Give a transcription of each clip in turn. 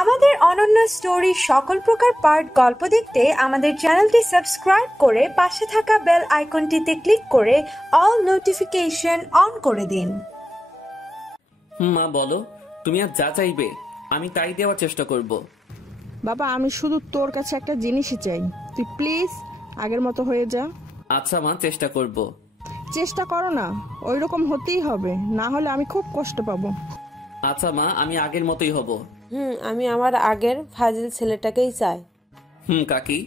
আমাদের অনন্য স্টোরি সকল প্রকার পার্ট গল্প দেখতে আমাদের চ্যানেলটি সাবস্ক্রাইব করে পাশে থাকা বেল আইকনটিতে ক্লিক করে অল নোটিফিকেশন অন করে দিন। মা বলো, তুমি আর যা চাইবে আমি তাই দেওয়ার চেষ্টা করব। বাবা, আমি শুধু তোর কাছে একটা জিনিসই চাই, তুই প্লিজ আগের মতো হয়ে যা। আচ্ছা মা, চেষ্টা করব। চেষ্টা করো না, ওই রকম হতেই হবে, না হলে আমি খুব কষ্ট পাবো। আচ্ছা মা, আমি আগের মতোই হব। আমি আমার আগের ফাজিল ছেলেটাকেই চাই। কাকি।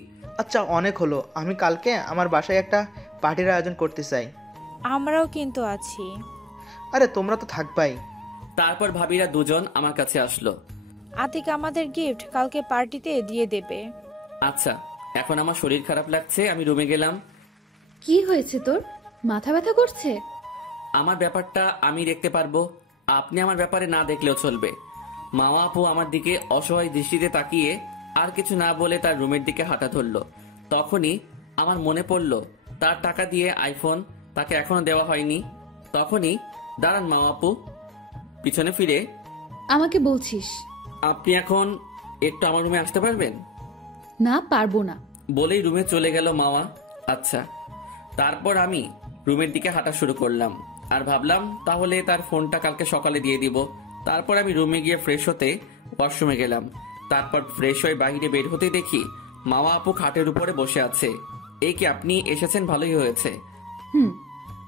আচ্ছা অনেক হলো, আমি কালকে আমার বাসায় একটা পার্টির আয়োজন করতে চাই। আমরাও কিন্তু আছি। আরে তোমরা তো থাকবাই। তারপর ভাবিরা দুজন আমার কাছে আসলো। আতিক আমাদের গিফট কালকে পার্টিতে দিয়ে দেবে। আচ্ছা, এখন আমার শরীর খারাপ লাগছে, আমি রুমে গেলাম। কি হয়েছে তোর? মাথা ব্যথা করছে? আমার ব্যাপারটা আমি দেখতে পারবো, আপনি আমার ব্যাপারে না দেখলেও চলবে। মামা আপু আমার দিকে অসহায় দৃষ্টিতে তাকিয়ে আর কিছু না বলে তার রুমের দিকে হাঁটা ধরলো। তখনই আমার মনে পড়লো তার টাকা দিয়ে আইফোন তাকে এখনো দেওয়া হয়নি। তখনই দাঁড়ান মামা আপু, পিছনে ফিরে আমাকে বলছিস? আপনি এখন একটু আমার রুমে আসতে পারবেন? না, পারবো না বলেই রুমে চলে গেল মামা। আচ্ছা, তারপর আমি রুমের দিকে হাঁটা শুরু করলাম আর ভাবলাম তাহলে তার ফোনটা কালকে সকালে দিয়ে দিব। তারপর আমি রুমে গিয়ে ফ্রেশ হতে ওয়াশরুমে গেলাম। তারপর ফ্রেশ হয়ে বাইরে বের হতে দেখি মামা আপু খাটের উপরে বসে আছে। এই কি, আপনি এসেছেন, ভালোই হয়েছে।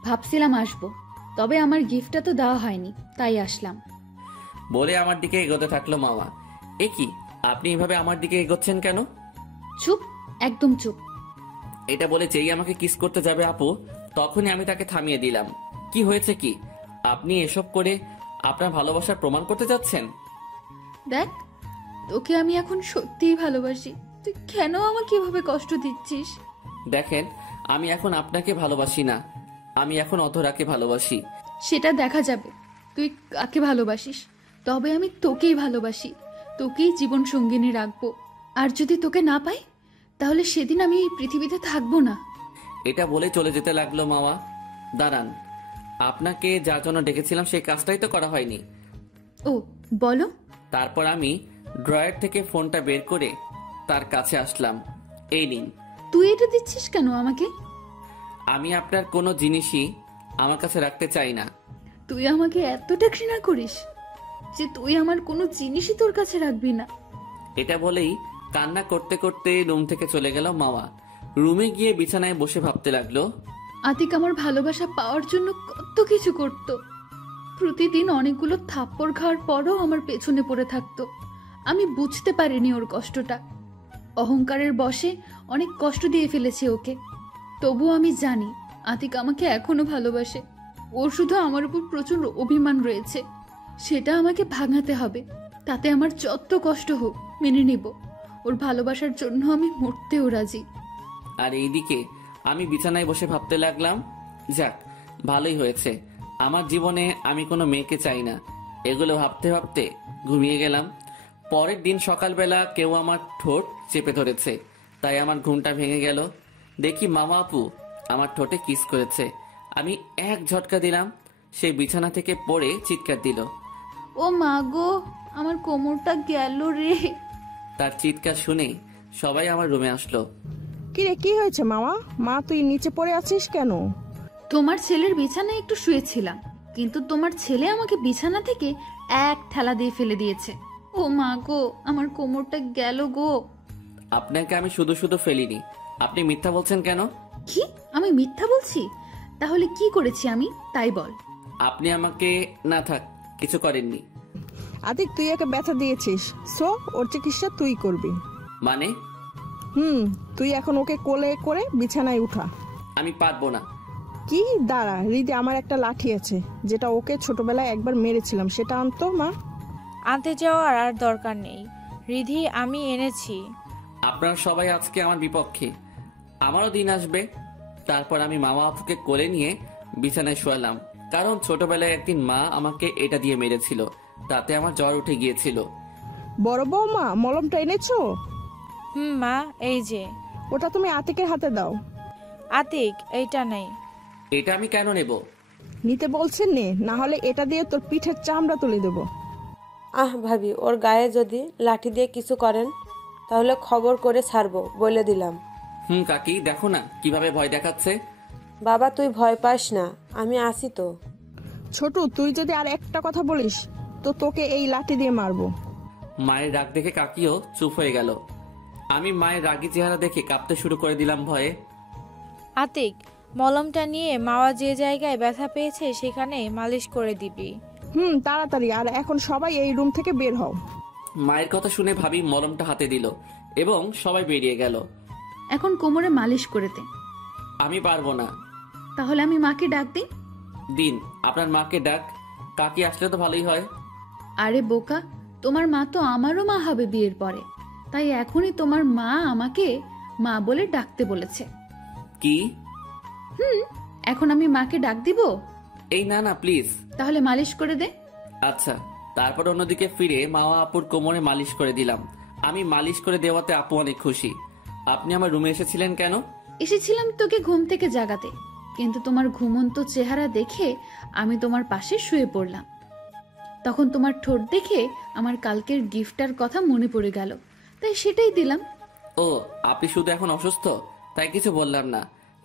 ভাবছিলাম আসবো, তবে আমার গিফটটা তো দেওয়া হয়নি, তাই আসলাম বলে আমার দিকে এগোতে থাকলো মামা। এ কি, আপনি এভাবে আমার দিকে এগোচ্ছেন কেন? চুপ, একদম চুপ। এটা বলে যেই আমাকে কিস করতে যাবে আপু, তখনই আমি তাকে থামিয়ে দিলাম। কি হয়েছে কি, আপনি এসব করে আপনার ভালোবাসার প্রমাণ করতে যাচ্ছেন? দেখ, তোকে আমি এখন সত্যিই ভালোবাসি, তুই কেন আমাকে এভাবে কষ্ট দিচ্ছিস? দেখেন, আমি এখন আপনাকে ভালোবাসি না, আমি এখন অধরাকে ভালোবাসি। সেটা দেখা যাবে তুই কাকে ভালোবাসিস, তবে আমি তোকেই ভালোবাসি, তোকেই জীবন সঙ্গিনী রাখবো। আর যদি তোকে না পাই তাহলে সেদিন আমি এই পৃথিবীতে থাকবো না। এটা বলে চলে যেতে লাগলো মামা। দাঁড়ান, আপনাকে যার জন্য ডেকেছিলাম সেই কাজটাই তো করা হয়নি। ও বলো। তারপর আমি ড্রয়ার থেকে ফোনটা বের করে তার কাছে আসলাম। এই নিন। তুই এটা দিচ্ছিস কেন আমাকে? আমি আপনার কোনো জিনিসই আমার কাছে রাখতে চাই না। তুই আমাকে এতটা ঘৃণা করিস যে তুই আমার কোনো জিনিসই তোর কাছে রাখবি না? এটা বলেই কান্না করতে করতে রুম থেকে চলে গেল মামা। রুমে গিয়ে বিছানায় বসে ভাবতে লাগলো, আতিক আমার ভালোবাসা পাওয়ার জন্য কত কিছু করত। প্রতিদিন অনেকগুলো থাপ্পড় খাওয়ার পরও আমার পেছনে পড়ে থাকতো। আমি বুঝতে পারিনি ওর কষ্টটা। অহংকারের বশে অনেক কষ্ট দিয়ে ফেলেছি ওকে। তবুও আমি জানি আতিক আমাকে এখনো ভালোবাসে। ওর শুধু আমার উপর প্রচুর অভিমান রয়েছে, সেটা আমাকে ভাঙাতে হবে। তাতে আমার যত কষ্ট হোক মেনে নেব। ওর ভালোবাসার জন্য আমি মরতেও রাজি। আর এইদিকে আমি বিছানায় বসে ভাবতে লাগলাম, যাক ভালোই হয়েছে, আমার জীবনে আমি কোনো মেয়েকে চাই না। এগুলো ভাবতে ভাবতে ঘুমিয়ে গেলাম। পরের দিন সকালবেলা কেউ আমার ঠোঁট চেপে ধরেছে, তাই আমার ঘুমটা ভেঙে গেল। দেখি মামা আপু আমার ঠোঁটে কিস করেছে। আমি এক ঝটকা দিলাম, সে বিছানা থেকে পড়ে চিৎকার দিল। ও মা গো, আমার কোমরটা গেল রে। তার চিৎকার শুনে সবাই আমার রুমে আসলো। কিরে, কি হয়েছে মামা? মা, তুই নিচে পড়ে আছিস কেন? তোমার ছেলের বিছানায় একটু শুয়েছিলাম, কিন্তু তোমার ছেলে আমাকে বিছানা থেকে এক ঠেলা দিয়ে ফেলে দিয়েছে। ও মা গো, আমার কোমরটা গেল গো। আপনাকে আমি শুধু শুধু ফেলিনি, আপনি মিথ্যা বলছেন কেন? কি, আমি মিথ্যা বলছি? তাহলে কি করেছি আমি তাই বল। আপনি আমাকে, না থাক, কিছু করেননি। আতিক, তুই ওকে ব্যথা দিয়েছিস, সো ওর চিকিৎসা তুই করবি। মানে? তুই এখন ওকে কোলে করে বিছানায় উঠা। আমি পারবো না। কি, দাঁড়া, রিদি আমার একটা লাঠি আছে, যেটা ওকে ছোটবেলায় একবার মেরেছিলাম, সেটা আনতো মা। আনতে যাওয়ার আর দরকার নেই রিধি, আমি এনেছি। আপনারা সবাই আজকে আমার বিপক্ষে, আমারও দিন আসবে। তারপর আমি মামা আপুকে কোলে নিয়ে বিছানায় শোয়ালাম, কারণ ছোটবেলায় একদিন মা আমাকে এটা দিয়ে মেরেছিল, তাতে আমার জ্বর উঠে গিয়েছিল। বড় বৌমা, মলমটা এনেছো? মা, এই যে। ওটা তুমি আতিকের হাতে দাও। আতিক, এইটা নেই। এটা আমি কেন নেব? নিতে বলছেন নে, না হলে এটা দিয়ে তোর পিঠের চামড়া তুলে দেবো। ভাবি, ওর গায়ে যদি লাঠি দিয়ে কিছু করেন তাহলে খবর করে ছাড়বো, বলে দিলাম। কাকি দেখো না কিভাবে ভয় দেখাচ্ছে। বাবা, তুই ভয় পাস না, আমি আছি তো। ছোটু, তুই যদি আর একটা কথা বলিস তো তোকে এই লাঠি দিয়ে মারবো। মায়ের রাগ দেখে কাকিও চুপ হয়ে গেল। আমি মায়ের রাগী চেহারা দেখে কাঁপতে শুরু করে দিলাম ভয়ে। আতিক, মলমটা নিয়ে মাওয়া যে জায়গায় ব্যথা পেয়েছে সেখানে মালিশ করে দিবি। তাড়াতাড়ি, আর এখন সবাই এই রুম থেকে বের হও। মায়ের কথা শুনে ভাবি মলমটা হাতে দিল এবং সবাই বেরিয়ে গেল। এখন কোমরে মালিশ করে দে। আমি পারবো না। তাহলে আমি মাকে ডাক দিই। দিন, আপনার মাকে ডাক, কাকি আসলে তো ভালোই হয়। আরে বোকা, তোমার মা তো আমারও মা হবে বিয়ের পরে, তাই এখনই তোমার মা আমাকে মা বলে ডাকতে বলেছে। কি? এখন আমি মাকে ডাক দিব? এই না না প্লিজ। তাহলে মালিশ করে দে। আচ্ছা। তারপর অন্যদিকে ফিরে মাওয়া আপুর কোমরে মালিশ করে দিলাম। আমি মালিশ করে দেওয়াতে আপু অনেক খুশি। আপনি আমার রুমে এসেছিলেন কেন? এসেছিলাম তোকে ঘুম থেকে জাগাতে, কিন্তু তোমার ঘুমন্ত চেহারা দেখে আমি তোমার পাশে শুয়ে পড়লাম। তখন তোমার ঠোঁট দেখে আমার কালকের গিফটার কথা মনে পড়ে গেল, তাই সেটাই দিলাম। ও, আপনি শুধু এখন অসুস্থ তাই কিছু বললাম না,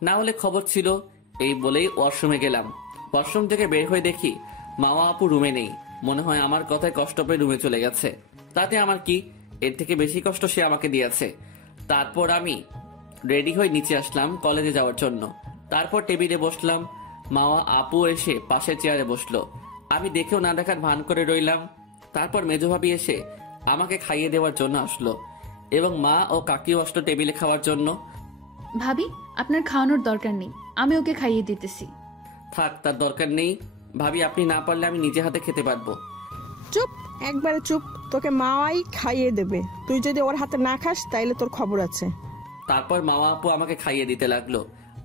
না হলে খবর ছিল। এই বলেই ওয়াশরুমে গেলাম। ওয়াশরুম থেকে বের হয়ে দেখি মাওয়া আপু রুমে নেই। মনে হয় আমার কথায় কষ্ট পেয়ে রুমে চলে গেছে। তাতে আমার কি, এর থেকে বেশি কষ্ট সে আমাকে দিয়েছে। তারপর আমি রেডি হয়ে নিচে আসলাম কলেজে যাওয়ার জন্য। তারপর টেবিলে বসলাম। মাওয়া আপু এসে পাশের চেয়ারে বসলো। আমি দেখেও না দেখার ভান করে রইলাম। তারপর মেজো ভাবি এসে আমাকে খাইয়ে দেওয়ার জন্য আসলো এবং মা ও কাকিও আসলো টেবিলে খাওয়ার জন্য। ভাবি, আপনার খাওয়ানোর দরকার নেই, আমি ওকে খাইয়ে দিতেছি। থাক, তার দরকার নেই। ভাবি, আপনি না পারলে আমি নিজে হাতে খেতে পারবো। চুপ, একবারে চুপ। তোকে মাওয়াই খাইয়ে দেবে, তুই যদি ওর হাতে না খাস তাইলে তোর খবর আছে। তারপর মামা আপু আমাকে খাইয়ে দিতে লাগলো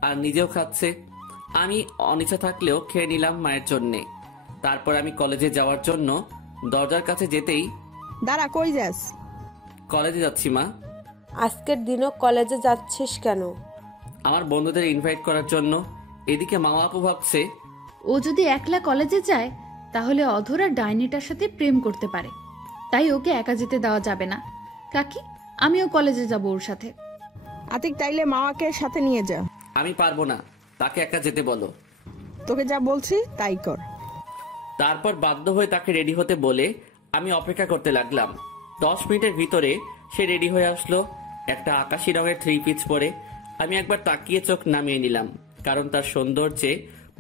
আর নিজেও খাচ্ছে। আমি অনিচ্ছা থাকলেও খেয়ে নিলাম মায়ের জন্যে। তারপর আমি কলেজে যাওয়ার জন্য দরজার কাছে যেতেই, দাঁড়া, কই যাস? কলেজে যাচ্ছি মা। আজকের দিনও কলেজে যাচ্ছিস কেন? আমার বন্ধুদের ইনভাইট করার জন্য। এদিকে মামা আপু ভাবছে ও যদি একলা কলেজে যায় তাহলে অধরা ডাইনিটার সাথে প্রেম করতে পারে, তাই ওকে একা যেতে দেওয়া যাবে না। কাকি, আমিও কলেজে যাব ওর সাথে। আতিক, তাইলে মাওয়াকে সাথে নিয়ে যা। আমি পারবো না, তাকে একা যেতে বলো। তোকে যা বলছি তাই কর। তারপর বাধ্য হয়ে তাকে রেডি হতে বলে আমি অপেক্ষা করতে লাগলাম। 10 মিনিটের ভিতরে সে রেডি হয়ে আসলো, একটা আকাশি রঙের 3 পিস পরে। আমি একবার তাকিয়ে চোখ নামিয়ে নিলাম, কারণ তার সৌন্দর্যে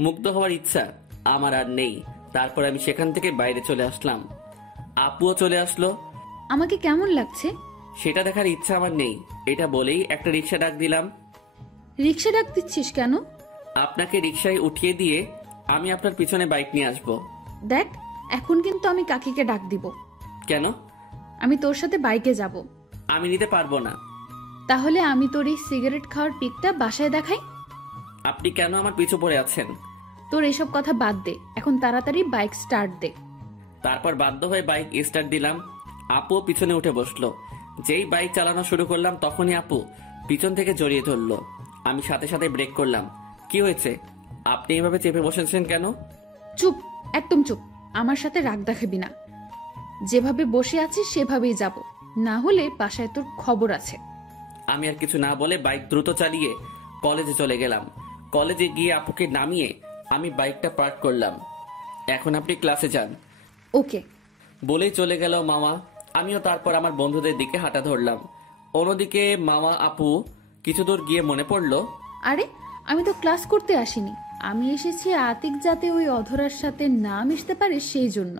মুগ্ধ হওয়ার ইচ্ছা আমার আর নেই। তারপর আমি সেখান থেকে বাইরে চলে আসলাম। আপুও চলে আসলো। আমাকে কেমন লাগছে সেটা দেখার ইচ্ছা আমার নেই, এটা বলেই একটা রিক্সা ডাক দিলাম। রিক্সা ডাক দিচ্ছিস কেন? আপনাকে রিক্সায় উঠিয়ে দিয়ে আমি আপনার পিছনে বাইক নিয়ে আসবো। দেখ, এখন কিন্তু আমি কাকিকে ডাক দিব। কেন? আমি তোর সাথে বাইকে যাব। আমি নিতে পারবো না। তাহলে আমি তোর এই সিগারেট খাওয়ার পিকটা বাসায় দেখাই। আপনি কেন আমার পিছু পড়ে আছেন? তোর এসব কথা বাদ দে, এখন তাড়াতাড়ি বাইক স্টার্ট দে। তারপর বাধ্য হয়ে বাইক স্টার্ট দিলাম। আপু পিছনে উঠে বসলো। যেই বাইক চালানো শুরু করলাম তখনই আপু পিছন থেকে জড়িয়ে ধরলো। আমি সাথে সাথে ব্রেক করলাম। কি হয়েছে? আপনি এভাবে চেপে বসেছেন কেন? চুপ, একদম চুপ। আমার সাথে রাগ দেখাবি না। যেভাবে বসে আছিস সেভাবেই যাব, না হলে বাসায় তোর খবর আছে। আমি আর কিছু না বলে বাইক দ্রুত চালিয়ে কলেজে চলে গেলাম। কলেজে গিয়ে আপুকে নামিয়ে আমি বাইকটা পার্ক করলাম। এখন আপনি ক্লাসে যান। ওকে বলেই চলে গেল মামা। আমিও তারপর আমার বন্ধুদের দিকে হাঁটা ধরলাম। অন্যদিকে মামা আপু কিছু দূর গিয়ে মনে পড়লো, আরে আমি তো ক্লাস করতে আসিনি, আমি এসেছি আতিক যাতে ওই অধরার সাথে না মিশতে পারে সেই জন্য।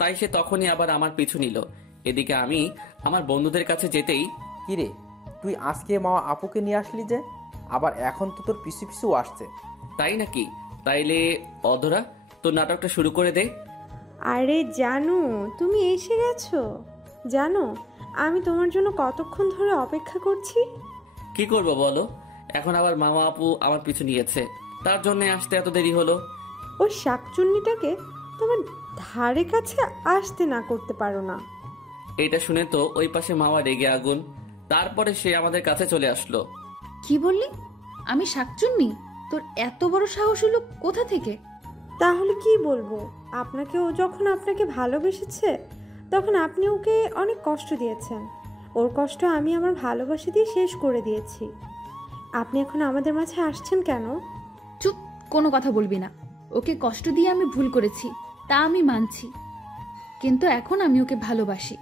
তাই সে তখনই আবার আমার পিছু নিল। এদিকে আমি আমার বন্ধুদের কাছে যেতেই, কিরে, তুই আজকে মামা আপুকে নিয়ে আসলি যে, আবার এখন তো তোর পিছু পিছু আসছে। তাই নাকি? তাইলে অধরা, তোর নাটকটা শুরু করে দে। আরে জানো, তুমি এসে গেছো। জানো আমি তোমার জন্য কতক্ষণ ধরে অপেক্ষা করছি। কি করব বলো? এখন আবার মামা আপু আমার পিছু নিয়েছে, তার জন্য আসতে এত দেরি হলো। ওই শাকচুন্নিটাকে তোমার ধারে কাছে আসতে না করতে পারো না। এটা শুনে তো ওই পাশে মামা রেগে আগুন। তারপরে সে আমাদের কাছে চলে আসলো। কি বললি? আমি শাকচুন্নি? তোর এত বড় সাহস হলো কোথা থেকে? তাহলে কি বলবো, আপনাকে ও যখন আপনাকে ভালোবেসেছে তখন আপনি ওকে অনেক কষ্ট দিয়েছেন। ওর কষ্ট আমি আমার ভালোবাসা দিয়ে শেষ করে দিয়েছি। আপনি এখন আমাদের মাঝে আসছেন কেন? চুপ, কোনো কথা বলবি না। ওকে কষ্ট দিয়ে আমি ভুল করেছি, তা আমি মানছি, কিন্তু এখন আমি ওকে ভালোবাসি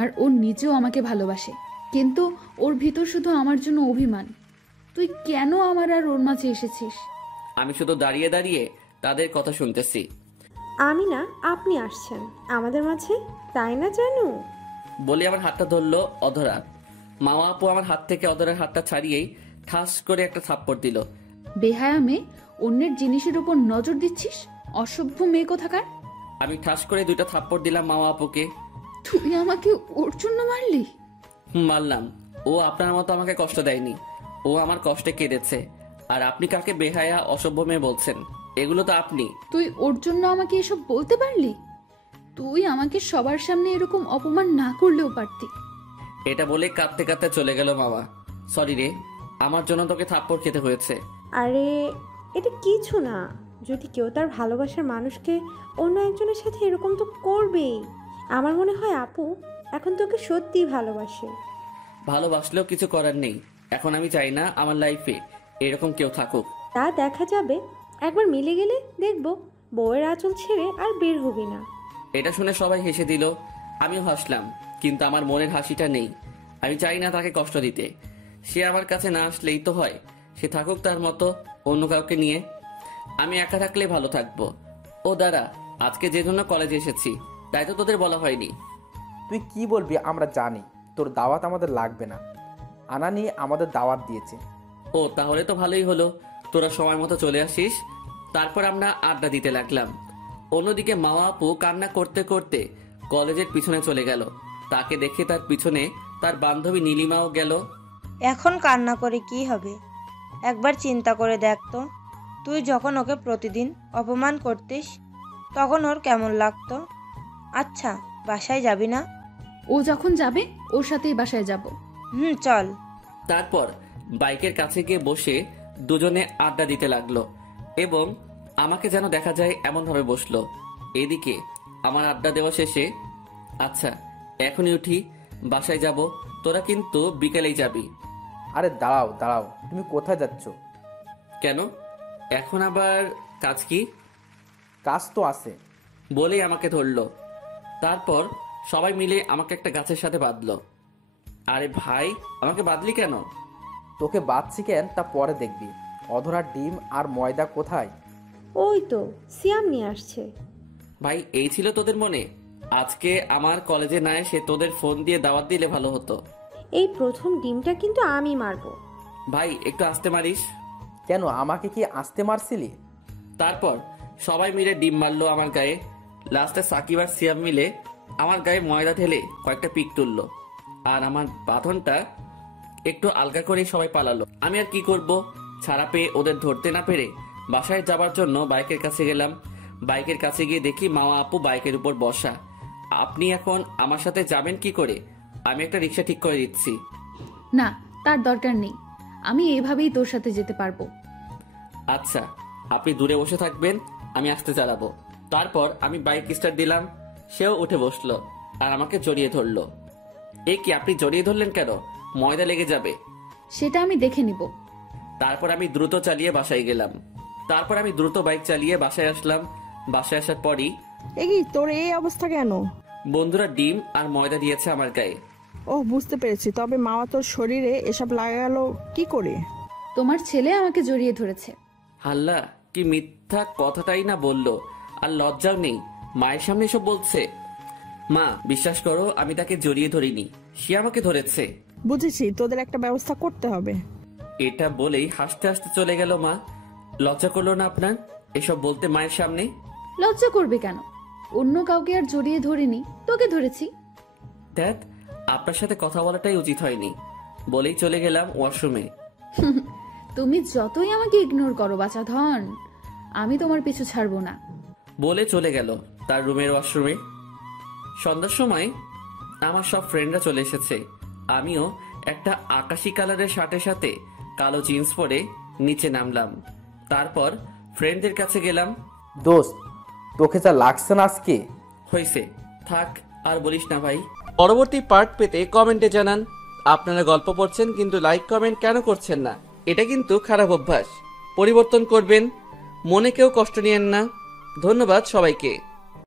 আর ও নিজেও আমাকে ভালোবাসে, কিন্তু ওর ভিতর শুধু আমার জন্য অভিমান। তুই কেন আমার আর ওর মাঝে এসেছিস? আমি শুধু দাঁড়িয়ে দাঁড়িয়ে তাদের কথা শুনতেছি। আমি না, আপনি আসছেন আমাদের মাঝে, তাই না জানু? বলে আমার হাতটা ধরলো অধরা। মামা আপু আমার হাত থেকে অধরার হাতটা ছাড়িয়েই ঠাস করে একটা থাপ্পড় দিল। বেহায়া মেয়ে, অন্যের জিনিসের উপর নজর দিচ্ছিস, অসভ্য মেয়ে কোথাকার। আমি ঠাস করে 2টা থাপ্পড় দিলাম মামা আপুকে। তুই আমাকে ওর জন্য মারলি? মারলাম। ও আপনার মতো আমাকে কষ্ট দেয়নি, ও আমার কষ্টে কেঁদেছে। আর আপনি কাকে বেহায়া অসভ্য মেয়ে বলছেন? এগুলো তো আপনি। তুই ওর জন্য আমাকে এসব বলতে পারলি? তুই আমাকে সবার সামনে এরকম অপমান না করলেও পারতি। এটা বলে কাঁদতে কাঁদতে চলে গেল মামা। সরি রে, আমার জন্য তোকে থাপ্পড় খেতে হয়েছে। আরে এটা কিছু না, যদি কেউ তার ভালোবাসার মানুষকে অন্য একজনের সাথে এরকম তো করবেই। আমার মনে হয় আপু এখন তোকে সত্যিই ভালোবাসে। ভালোবাসলেও কিছু করার নেই। এখন আমি চাই না আমার লাইফে এরকম কেউ থাকুক। তা দেখা যাবে, একবার মিলে গেলে দেখবো বউয়ের আঁচল ছেড়ে আর বের হবি না। এটা শুনে সবাই হেসে দিল, আমিও হাসলাম, কিন্তু আমার মনের হাসিটা নেই। আমি চাই না তাকে কষ্ট দিতে। সে আমার কাছে না আসলেই তো হয়, সে থাকুক তার মতো অন্য কাউকে নিয়ে। আমি একা থাকলে ভালো থাকবো। ও দাঁড়া, আজকে যে জন্য কলেজে এসেছি তাই তো তোদের বলা হয়নি। তুই কি বলবি আমরা জানি, তোর দাওয়াত আমাদের লাগবে না। আনানি আমাদের দাওয়াত দিয়েছে। ও তাহলে তো ভালোই হলো, তোরা সময় মতো চলে আসিস। তারপর আমরা আড্ডা দিতে লাগলাম। অন্যদিকে মামা আপু কান্না করতে করতে কলেজের পিছনে চলে গেল। তাকে দেখে তার পিছনে তার বান্ধবী নীলিমাও গেল। এখন কান্না করে কি হবে? একবার চিন্তা করে দেখ তো, তুই যখন ওকে প্রতিদিন অপমান করতিস তখন ওর কেমন লাগতো? আচ্ছা, বাসায় যাবি না? ও যখন যাবে ওর সাথেই বাসায় যাব। চল। তারপর বাইকের কাছে গিয়ে বসে দুজনে আড্ডা দিতে লাগলো এবং আমাকে যেন দেখা যায় এমন ভাবে বসলো। এদিকে আমার আড্ডা দেওয়া শেষে, আচ্ছা এখনই উঠি, বাসায় যাব, তোরা কিন্তু বিকেলেই যাবি। আরে দাঁড়াও দাঁড়াও, তুমি কোথায় যাচ্ছ? কেন, এখন আবার কাজ কি? কাজ তো আছে। বলেই আমাকে ধরলো। তারপর সবাই মিলে আমাকে একটা গাছের সাথে বাঁধলো। আরে ভাই, আমাকে বাঁধলি কেন? তোকে বাঁধছি কেন তা পরে দেখবি। অধরার ডিম আর ময়দা কোথায়? ওই তো সিয়াম নিয়ে আসছে। ভাই এই ছিল তোদের মনে? আজকে আমার কলেজে না এসে তোদের ফোন দিয়ে দাওয়াত দিলে ভালো হতো। এই প্রথম ডিমটা কিন্তু আমি মারবো। ভাই একটু আস্তে মারিস। কেন, আমাকে কি আসতে মারছিলি? তারপর সবাই মিলে ডিম মারলো আমার গায়ে। লাস্টে সাকিব আর সিয়াম মিলে আমার গায়ে ময়দা ঢেলে কয়েকটা পিক তুললো। আর আমার বাঁধনটা একটু আলগা করেই সবাই পালালো। আমি আর কি করব, ছাড়া পেয়ে ওদের ধরতে না পেরে বাসায় যাবার জন্য বাইকের কাছে গেলাম। বাইকের কাছে গিয়ে দেখি মামা আপু বাইকের উপর বসা। আপনি এখন আমার সাথে যাবেন কি করে? আমি একটা রিক্সা ঠিক করে দিচ্ছি। না, তার দরকার নেই, আমি এভাবেই তোর সাথে যেতে পারবো। আচ্ছা, আপনি দূরে বসে থাকবেন, আমি আসতে চালাবো। তারপর আমি বাইক স্টার্ট দিলাম, সেও উঠে বসলো আর আমাকে জড়িয়ে ধরলো। এ কি, আপনি জড়িয়ে ধরলেন কেন? ময়দা লেগে যাবে। সেটা আমি দেখে নিব। তারপর আমি দ্রুত চালিয়ে বাসায় গেলাম। তারপর আমি দ্রুত বাইক চালিয়ে বাসায় আসলাম। বাসায় আসার পরই এই তোর এই অবস্থা কেন? বন্ধুরা ডিম আর ময়দা দিয়েছে আমার গায়ে। ও বুঝতে পেরেছি, তবে মামা তোর শরীরে এসব লাগালো কি করে? তোমার ছেলে আমাকে জড়িয়ে ধরেছে। হাল্লা, কি মিথ্যা কথাটাই না বললো, আর লজ্জাও নেই, মায়ের সামনে এসব বলছে। মা বিশ্বাস করো, আমি তাকে জড়িয়ে ধরিনি, সে আমাকে ধরেছে। বুঝেছি, তোদের একটা ব্যবস্থা করতে হবে। এটা বলেই হাসতে হাসতে চলে গেল মা। লজ্জা করলো না আপনার এসব বলতে মায়ের সামনে? লজ্জা করবে কেন? অন্য কাউকে আর জড়িয়ে ধরিনি, তোকে ধরেছি। ড্যাড, আপনার সাথে কথা বলাটাই উচিত হয়নি। বলেই চলে গেলাম ওয়াশরুমে। তুমি যতই আমাকে ইগনোর করো বাছা ধন, আমি তোমার পিছু ছাড়বো না। বলে চলে গেল তার রুমের ওয়াশরুমে। সন্ধ্যার সময় আমার সব ফ্রেন্ডরা চলে এসেছে। আমিও একটা আকাশি কালারের শার্টের সাথে কালো জিন্স পরে নিচে নামলাম। তারপর ফ্রেন্ডদের কাছে গেলাম। দোস্ত, তোকে যা লাগছে না আজকে। হয়েছে, থাক, আর বলিস না ভাই। পরবর্তী পার্ট পেতে কমেন্টে জানান আপনারা গল্প পড়ছেন কিন্তু লাইক কমেন্ট কেন করছেন না। এটা কিন্তু খারাপ অভ্যাস, পরিবর্তন করবেন। মনে কেউ কষ্ট নিয়েন না। ধন্যবাদ সবাইকে।